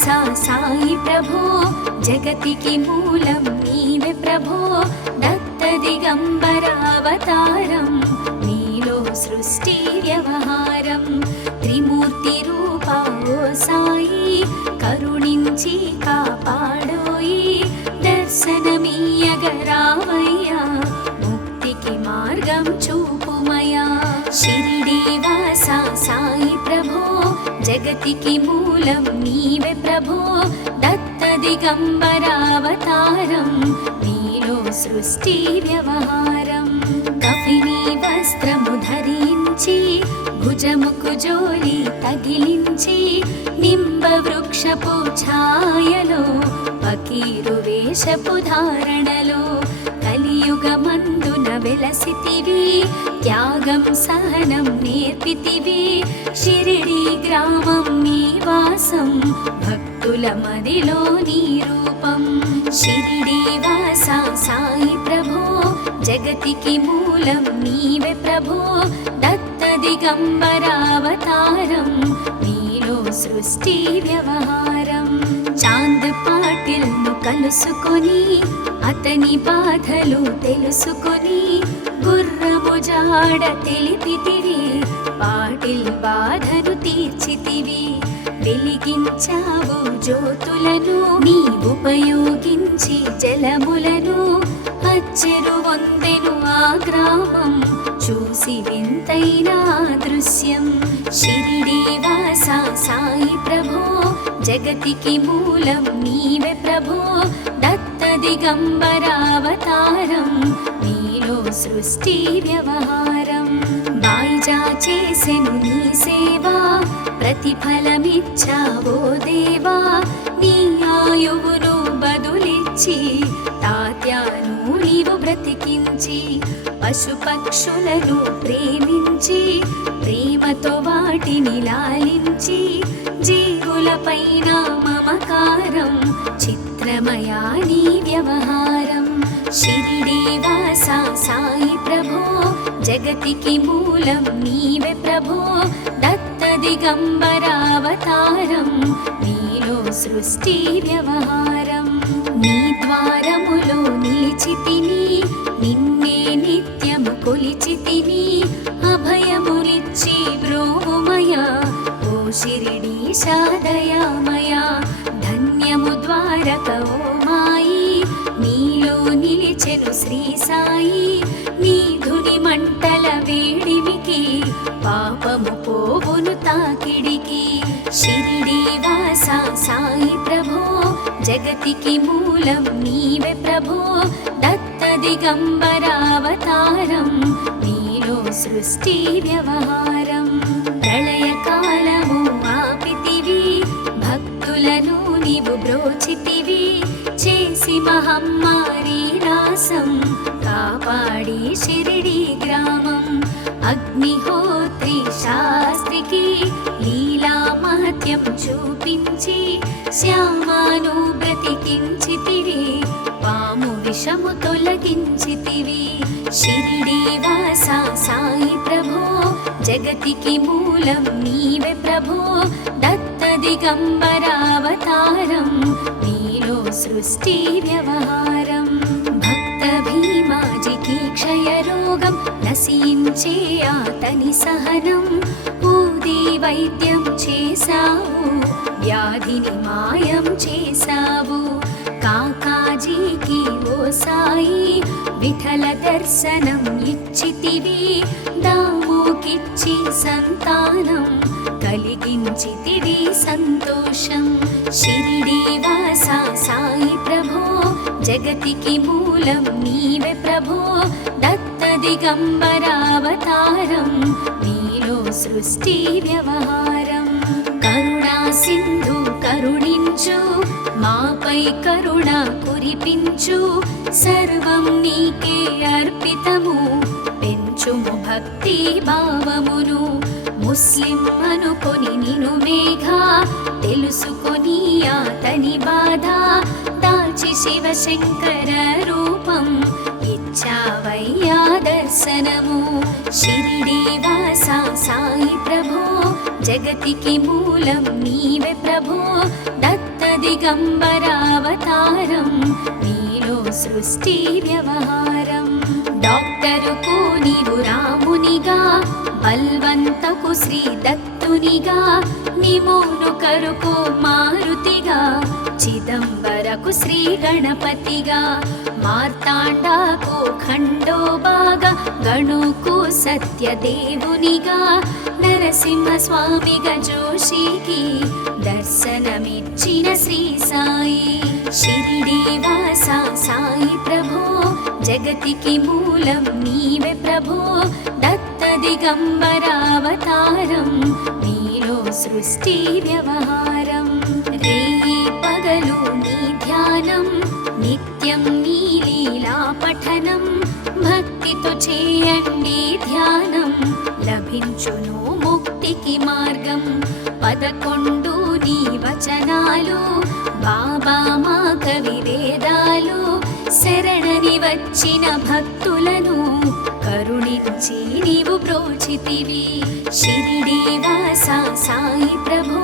వాసా సాయి ప్రభో జగతికి మూలం నీవే ప్రభో దత్త దిగంబరావతారం నీలో సృష్టి వ్యవహారం త్రిమూర్తి రూపా ఓ సాయి కరుణించి కాపాడోయి దర్శనమీయగరావయ్యా ముక్తికి మార్గం చూపుమయా షిరిడి వాసా సాయి ప్రభో జగతికి మూలం నీవే ప్రభో దత్త దిగంబరావతారం నీలో సృష్టి వ్యవహారం కఫిని వస్త్రము ధరించి భుజముకు జోలి తగిలించి నింబ వృక్షపు ఛాయలో ఫకీరు వేషపు ధారణలో కలియుగమందున వెలసితివి త్యాగం సహనం నేర్పితివి షిరిడి గ్రామం నీ వాసం భక్తుల మదిలో నీ రూపం షిరిడి వాసా సాయి ప్రభో జగతికి మూలం నీవే ప్రభో దత్త దిగంబరావతారం నీలో సృష్టి వ్యవహారం చాంద్ పాటిల్ ను కలుసుకొని అతని బాధలు తెలుసుకొని గుర్రము జాడ తెలిపితివి పాటిల్ బాధను తీర్చితివి వెలిగించావు జ్యోతులను నీ ఉపయోగించి జలములను అచ్చెరు వందెను ఆ గ్రామం చూసి వింతైన దృశ్యం షిరిడి వాసా సాయి ప్రభో జగతికి మూలం నీవే ప్రభో దత్త దిగంబరావతారం నీలో సృష్టి వ్యవహారం బాయిజా చేసెను నీ సేవా ప్రతిఫలమిచ్చావో దేవా నీ ఆయువును బదులిచ్చి తాత్యాను నీవు బ్రతికించి పశుపక్షులను ప్రేమించి ప్రేమతో వాటిని లాలించి జీవులపైన మమకారం చిత్రమయా నీ వ్యవహారం షిరిడి వాసా సాయి ప్రభో జగతికి మూలం నీవే ప్రభో దత్త దిగంబరావతారం నీలో సృష్టి వ్యవహారం నీ ద్వారములో నిలిచితిని నిన్నే నిత్యము కొలిచితిని అభయములిచ్చి బ్రోవుమయా ఓ షిరిడీశా దయామయా ధన్యము ద్వారక ఓ మాయి నీలో నిలిచెను శ్రీ సాయి నీ ధుని మంటల వేడిమికి పాపము పోవును తాకిడికి షిరిడి వాసా సాయి ప్రభో జగతికి మూలం నీవే ప్రభో దత్త దిగంబరావతారం నీలో సృష్టి వ్యవహారం ప్రళయకాలము ఆపితివి భక్తులను నీవు బ్రోచితివి చేసి మహమ్మారి నాశం కాపాడి షిరిడి గ్రామం అగ్నిహోత్రి శాస్త్రికి లీలా మహత్యం చూపించి శ్యామాను బ్రతికించితివి పాము విషము తొలగించితివి షిరిడి వాసా సాయి ప్రభో జగతికి మూలం నీవే ప్రభో దత్త దిగంబరావతారం నీలో సృష్టి వ్యవహారం భక్త భీమాజికి క్షయరోగం నశించే అతని సహనం ఊది వైద్యం చేశావు వ్యాధిని మాయం చేశావు కాకాజీకి ఓ సాయి విఠల దర్శనం ఇచ్చితివి దాముకిచ్చి సంతానం కలిగించితివి సంతోషం షిరిడి వాసా సాయి ప్రభో జగతికి మూలం నీవే ప్రభో దత్త దిగంబరావతారం నీలో సృష్టి వ్యవహారం కరుణా సింధు కరుణించు మాపై కరుణ కురిపించు సర్వం నీకే అర్పితము పెంచుము భక్తి భావమును ముస్లిం అనుకొని నిను మేఘా తెలుసుకొని అతని బాధ దాల్చి శివశంకర రూపం ఇచ్చావయ్యా దర్శనము షిరిడి వాసా సాయి ప్రభో జగతికి మూలం నీవే ప్రభో దత్త దిగంబరావతారం నీలో సృష్టి వ్యవహారం. డాక్టరుకు నీవు రామునిగా, బల్వంతకు శ్రీ దత్తునిగా, నిమోను కరుకు మారుతిగా, చిదంబరకు శ్రీ గణపతిగా, మార్తాండాకు ఖండోబాగా, గణుకు సత్యదేవునిగా, నరసింహ స్వామిగా జోషికి దర్శనమిచ్చిన శ్రీ సాయి. షిరిడి వాస సాయి ప్రభో, జగతికి మూలం నీవే ప్రభో, దత్త దిగంబరావతారం నీలో సృష్టి వ్యవహారం. రేయి పగలు నీ ధ్యానం, నిత్యం నీ లీలా పఠనం, భక్తితో చేయండి ధ్యానం, లభించును ముక్తికి మార్గం. 11 నీ వచనాలు, బాబా మా కవి వేదాలు, శరణని వచ్చిన భక్తులను కరుణించి నీవు బ్రోచితివి. షిరిడి వాస సాయి ప్రభో,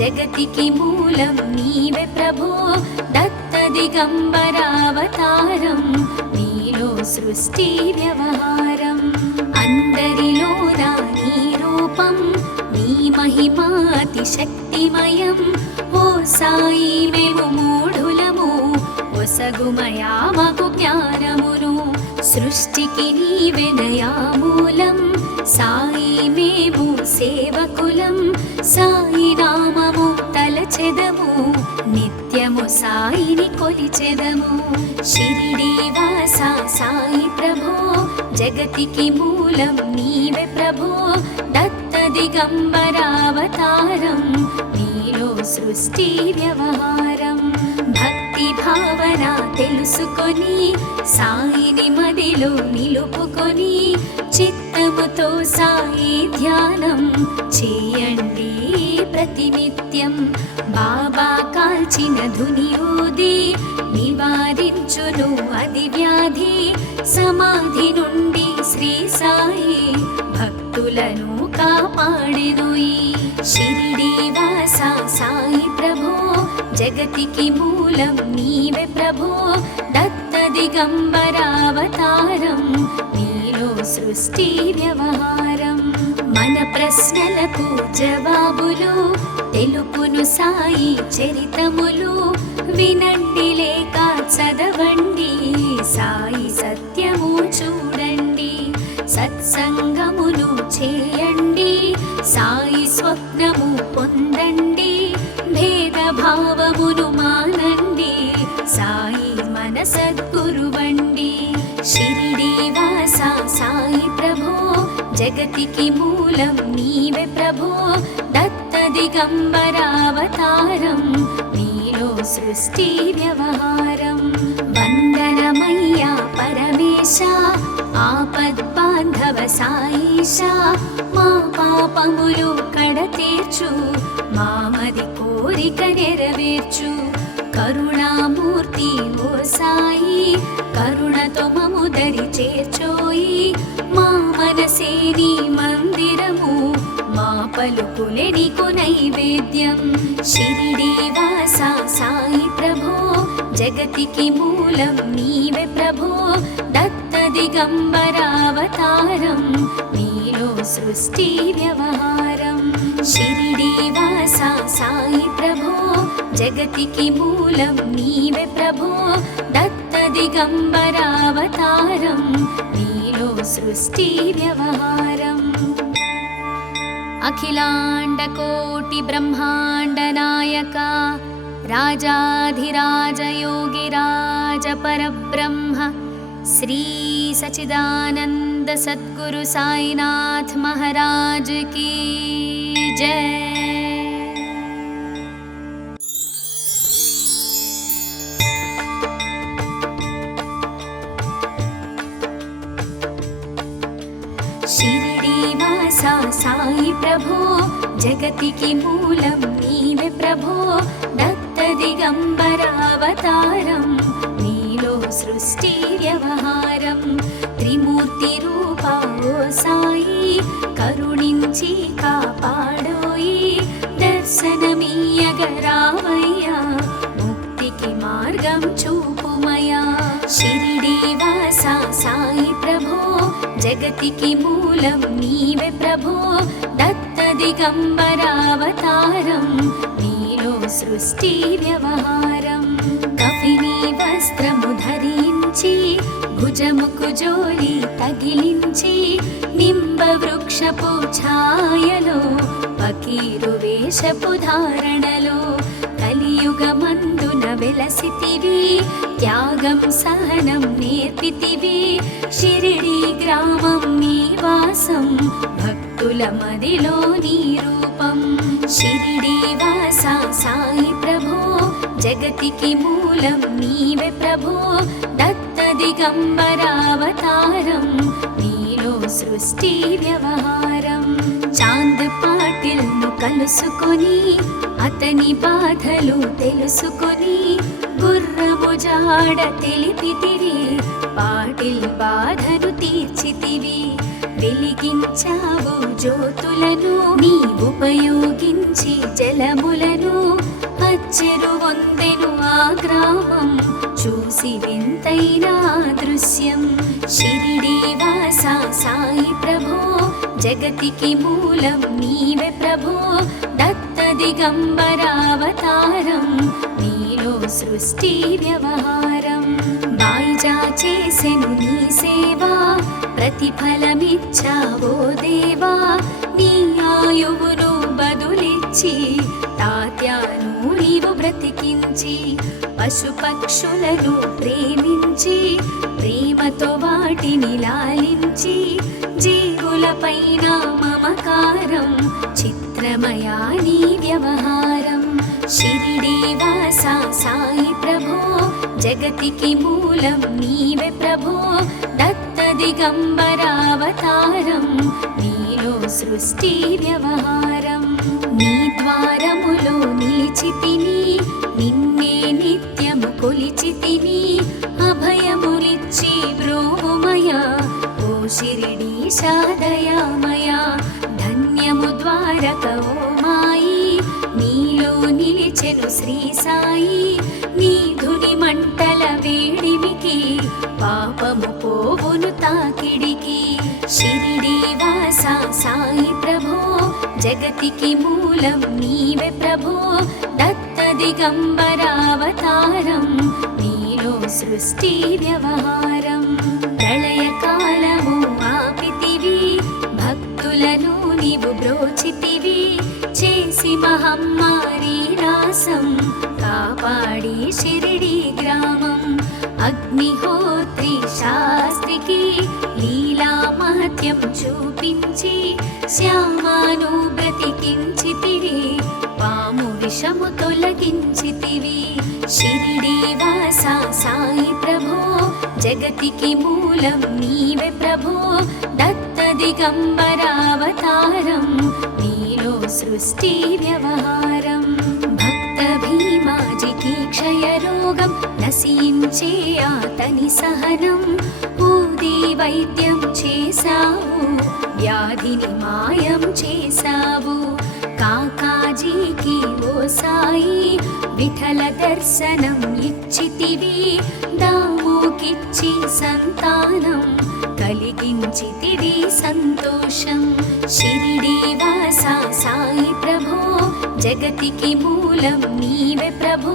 జగతికి మూలం నీవే ప్రభో, దత్త దిగంబరావతారం నీలో సృష్టి వ్యవహారం. అందరిలోన నీ రూపం, నీ మహిమా అతి శక్తిమయం. ఓ సాయి మేము మూఢులము, ఒసగుమయా మాకు జ్ఞానమును, సృష్టికి నీవెనయా మూలం. సాయి మేము సేవకులం, సాయి నామము తలచెదము, నిత్యము సాయిని కొలిచెదము. షిరిడి వాస సాయి ప్రభో, జగతికి మూలం నీవే ప్రభో, దత్త దిగంబరావతారం నీలో సృష్టి వ్యవహారం. భక్తి భావన తెలుసుకొని, సాయిని మదిలో నిలుపుకొని, చిత్తముతో సాయి ధ్యానం చేయండి ప్రతినిత్యం. బాబా కాల్చిన ధునియూది నివారించును అది వ్యాధి, సమాధి నుండి శ్రీ సాయి భక్తులను కాపాడెను. షిరిడి వాస సాయి ప్రభో, జగతికి మూలం నీవే ప్రభో, దత్త దిగంబరావతారం నీలో సృష్టి వ్యవహారం. మన ప్రశ్నలకు జవాబులు తెలుపును సాయి చరితములు, వినండి లేక చదవండి, సాయి సత్యము చూడండి, సత్సంగమును చేయండి, సాయి స్వప్నము పొందండి, భేదభావమును మానండి, సాయి మన సద్గురువండి. షిరిడి వాస సాయి ప్రభో, జగతికి మూలం నీవే ప్రభో, దత్త దిగంబరావతారం నీలో సృష్టి వ్యవహారం. వందనమయ్యా పరమేశ, ఆపద్బాంధవ సాయిష, మా పాపములు కడతీర్చు, మామది కోరిక నెరవేర్చు. కరుణామూర్తి ఓ సాయి, కరుణతో మము దరి చేర్చోయి, మా మనసే నీ మందిరము, మా పలుకులే నీకు నైవేద్యం. షిరిడి వాస సాయి ప్రభో, జగతికి మూలం నీవే ప్రభో, దత్త దిగంబరావతారం నీలో సృష్టి వ్యవహారం. షిరిడి వాస సాయి ప్రభో, జగతికి మూలం నీవే ప్రభో, దత్త దిగంబరావతారం నీలో సృష్టి వ్యవహారం. అఖిలాండ కోటి బ్రహ్మాండ నాయక, రాజాధిరాజ యోగిరాజ పరబ్రహ్మ, శ్రీ సచిదానంద సద్గురు సాయినాథ్ మహారాజ్ की जय. షిరిడి వాస సాయి ప్రభో, జగతికి మూలం నీవే ప్రభో, దత్త దిగంబరావతారం నీలో సృష్టి వ్యవహారం. త్రిమూర్తి రూప ఓ సాయి, కరుణించి కాపాడోయి, దర్శనమీయగరావయ్యా జగతికి మూలం నీవే ప్రభో దత్త దిగంబరావతారం నీలో సృష్టి వ్యవహారం కఫిని వస్త్రము ధరించి భుజముకు జోలి తగిలించి నింబ వృక్షపు ఛాయలో ఫకీరు వేషపు ధారణలో కలియుగమందున వెలసితివి త్యాగం సహనం నేర్పితివి షిరిడి గ్రామం నీ వాసం భక్తుల మదిలో నీ రూపం షిరిడి వాస సాయి ప్రభో జగతికి మూలం నీవే ప్రభో దత్త దిగంబరావతారం నీలో సృష్టి వ్యవహారం చాంద్ పాటిల్ ను కలుసుకొని అతని బాధలు తెలుసుకొని గుర్రము జాడ తెలిపితివి పాటిల్ బాధను తీర్చితివి వెలిగించావు జ్యోతులను నీ ఉపయోగించి జలములను అచ్చెరు వందెను ఆ గ్రామం చూసి వింతైన దృశ్యం షిరిడి వాస సాయి ప్రభో జగతికి మూలం నీవే ప్రభో దత్త దిగంబరావతారం నీలో సృష్టి వ్యవహారం బాయిజా చేసెను నీ సేవా ప్రతిఫలమిచ్చావో దేవా నీ ఆయువును బదులిచ్చి తాత్యాను నీవు బ్రతికించి పశుపక్షులను ప్రేమించి ప్రేమతో వాటిని లాలించి జీవులపైన మమకారం చిత్రమయా నీ వ్యవహారం షిరిడి వాస సాయి ప్రభో జగతికి మూలం నీవే ప్రభో దత్త దిగంబరావతారం నీలో సృష్టి వ్యవహారం నీ ద్వారములో నిలిచితిని నిన్నే నిత్యము కొలిచితిని అభయములిచ్చి బ్రోమయ ఓ షిరిడీశా దయామయ ధన్యము ద్వారక ఓ మాయి నీలో నిలిచెను శ్రీ సాయి నీ ధుని మంటల వేడిమికి పాపము పోవును తాకిడికి షిరిడి వాస సాయి ప్రభో జగతికి మూలం నీవే ప్రభో దత్త దిగంబరావతారం నీలో సృష్టి వ్యవహారం ప్రళయకాలము ఆపితివి భక్తులను నీవు బ్రోచితివి చేసి మహమ్మారి రాసం కాపాడి షిరిడి గ్రామం అగ్నిహోత్రి శాస్త్రికి లీలా మహత్యం చూపించి శ్యామాను బ్రతికించితివి పాము విషము తొలగించితివి షిరిడి వాస సాయి ప్రభో జగతికి మూలం నీవే ప్రభో దత్త దిగంబరావతారం నీలో సృష్టి వ్యవహారం భక్త భీమాజికి క్షయరోగం నశించే అతని సహనం ఊది వైద్యం చేశావు వ్యాధిని మాయం చేశావు కాకాజీకి ఓ సాయి విఠల దర్శనం ఇచ్చితివి దాముకిచ్చి సంతానం కలిగించితివి సంతోషం షిరిడి వాస సాయి ప్రభో జగతికి మూలం నీవే ప్రభో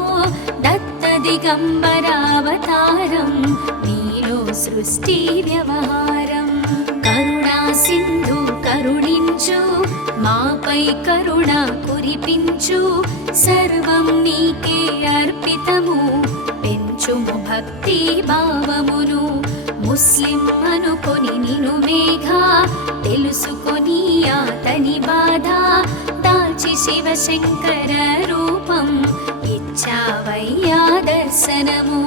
దత్త దిగంబరావతారం నీలో సృష్టి వ్యవహారం కరుణా సింధు కరుణించు మాపై కరుణ కురిపించు సర్వం నీకే అర్పితము పెంచుము భక్తి భావమును ముస్లిం అనుకొని నిను మేఘా తెలుసుకొని అతని బాధ దాచి శివశంకర రూపం ఇచ్చావయ్యా దర్శనము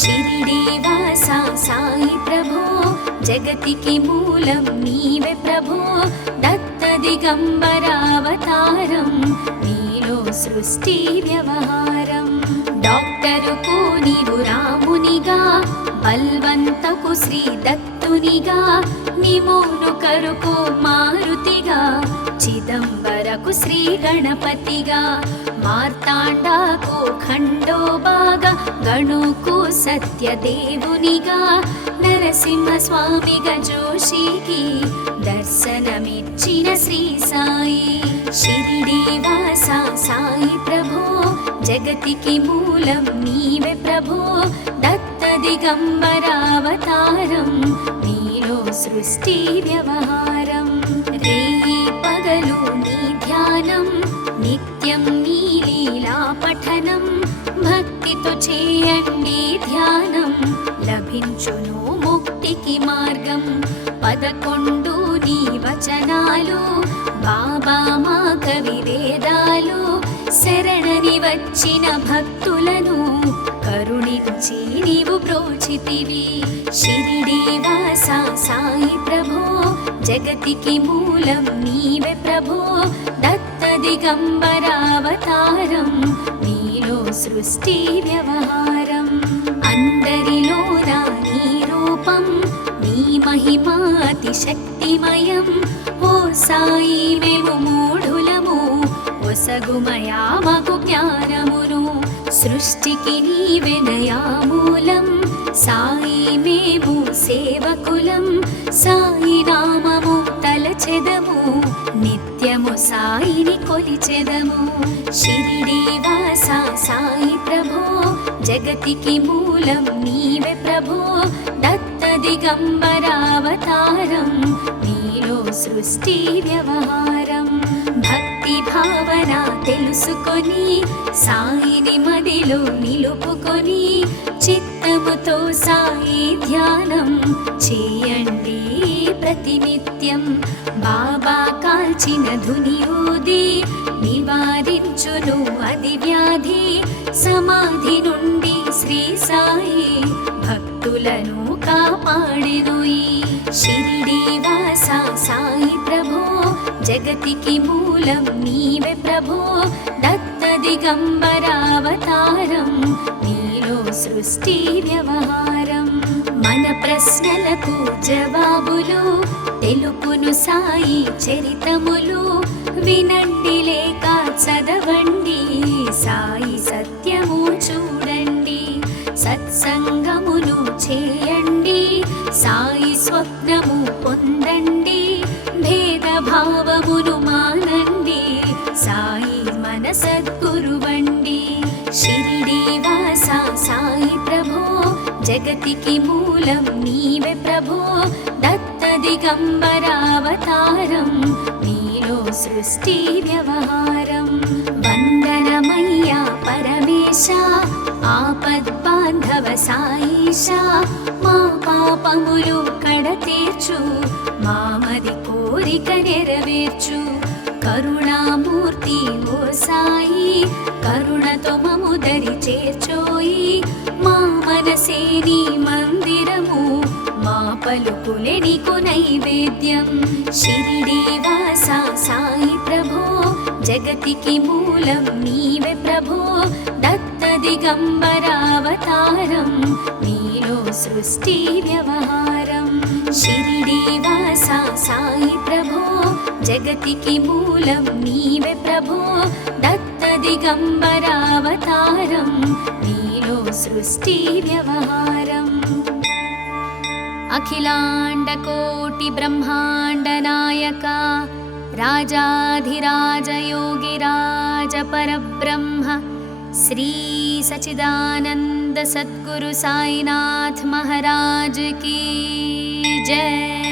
షిరిడి వాస సాయి ప్రభో జగతికి మూలం నీవే ప్రభో దత్త దిగంబరావతారం నీలో సృష్టి వ్యవహారం డాక్టరుకు నీవు రామునిగా బల్వంతకు శ్రీ దత్తునిగా నిమోను కరుకు మారుతిగా చిదంబరకు శ్రీ గణపతిగా మార్తాండాకు ఖండోబాగా గణుకు సత్యదేవునిగా నర నరసింహస్వామిగా జోషికి దర్శనమిచ్చిన శ్రీ సాయి. షిరిడి వాస సాయి ప్రభో జగతికి మూలం నీవే ప్రభో. దత్త దిగంబరావతారం నీలో సృష్టి వ్యవహారం. రేయి పగలు నీ ధ్యానం నిత్యం నీ లీలా పఠనం. భక్తితో చేయండి ధ్యానం లభించును ముక్తికి మార్గం. 11 నీ వచనాలు బాబా మా కవి వేదాలు. శరణని వచ్చిన భక్తులను కరుణించి నీవు బ్రోచితివి. షిరిడి వాస సాయి ప్రభో జగతికి మూలం నీవే ప్రభో. దత్త దిగంబరావతారం నీలో సృష్టి వ్యవహారం. అందరిలోన నీ రూపం నీ మహిమా అతి శక్తిమయం. ఓ సాయి మేము మూఢులము ఒసగుమయా మాకు జ్ఞానమును. సృష్టికి నీవెనయా మూలం సాయి మేము సేవకులం. సాయి నామము తలచెదము నిత్యము సాయిని కొలిచెదము. షిరిడి వాస సాయి ప్రభో జగతికి మూలం నీవే ప్రభో. దత్త దిగంబరావతారం నీలో సృష్టి వ్యవహారం. భక్తి భావన తెలుసుకొని సాయిని మదిలో నిలుపుకొని చిత్తముతో సాయి ధ్యానం చేయండి ప్రతినిత్యం. బాబా కాల్చిన ధుని ఊది నివారించును అది వ్యాధి. సమాధి నుండి శ్రీ సాయి భక్తులను కాపాడెను. షిరిడి వాస సాయి ప్రభో జగతికి మూలం నీవే ప్రభో. దత్త దిగంబరావతారం నీలో సృష్టి వ్యవహారం. మన ప్రశ్నలకు జవాబులు తెలుపును సాయి చరితములు. వినండి లేక చదవండి సాయి సత్యము చూడండి. సత్సంగమును చేయండి సాయి స్వప్నము పొందండి. భేదభావమును మానండి సాయి మన సద్గురువండి. షిరిడి వాస సాయి ప్రభో జగతికి మూలం నీవే ప్రభో. దత్త దిగంబరావతారం నీలో సృష్టి వ్యవహారం. వందనమయ్యా పరమేశ ఆపద్బాంధవ సాయిష. మా పాపములు కడతీర్చు మామది కోరిక నెరవేర్చు. కరుణామూర్తి ఓ సాయి కరుణతో మము దరి చేర్చోయి. మా మనసే నీ మందిరము మా పలుకులే నీకు నైవేద్యం. షిరిడి వాస సాయి ప్రభో జగతికి మూలం నీవే ప్రభో. దత్త దిగంబరావతారం నీలో సృష్టి వ్యవహారం. షిరిడి వాస సాయి ప్రభో జగతికి మూలం నీవే ప్రభో. దత్త దిగంబరావతారం నీలో సృష్టి వ్యవహారం. అఖిలాండ కోటి బ్రహ్మాండ నాయక రాజాధిరాజ యోగిరాజ పరబ్రహ్మ శ్రీ సచిదానంద సద్గురు సాయినాథ్ महाराज की जय।